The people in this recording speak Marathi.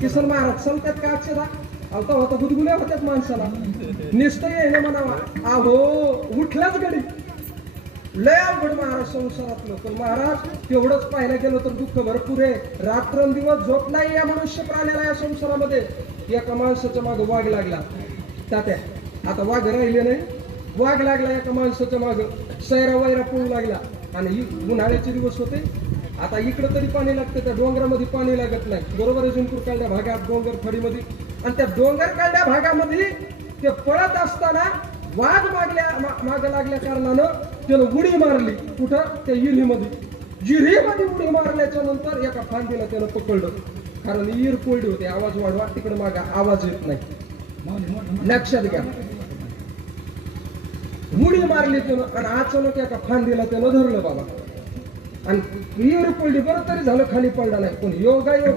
किसन महाराज सांगतात का अक्षरा आता होता गुदगुल्या होत्यात माणसाला निस्त ये म्हणावा अहो उठलाच गडी लय अवघड महाराज संसारातलं. पण महाराज तेवढंच पाहायला गेलं तर दुःख भरपूर आहे. रात्रंदिवस झोप नाही या मनुष्य प्राण्याला या संसारामध्ये. एका माणसाच्या मागं वाघ लागला तात्या. आता वाघ राहिले नाही, वाघ लागला एका माणसाच्या मागं. सैरा वैरा पळू लागला आणि उन्हाळ्याचे दिवस होते. आता इकडं तरी पाणी लागतं, त्या डोंगरामध्ये पाणी लागत नाही. बरोबर आहे जिंतूर कालड्या भागात डोंगर फडीमध्ये. आणि त्या डोंगर कालड्या भागामध्ये ते पळत असताना वाघ माग लागल्या कारणानं त्यानं उडी मारली. कुठं? त्या इरीमध्ये. जिरीमध्ये उडी मारल्याच्या नंतर एका फांदीला त्यानं पकडलं. कारण इर कोरडी होते, आवाज वाढवा, तिकडे मागा आवाज येत नाही, लक्षात घ्या. उडी मारली त्यानं आणि अचानक एका फांदीला त्यानं धरलं बाबा. आणि इर कोरडी बरं तरी झालं, खाली पडला नाही. पण योगायोग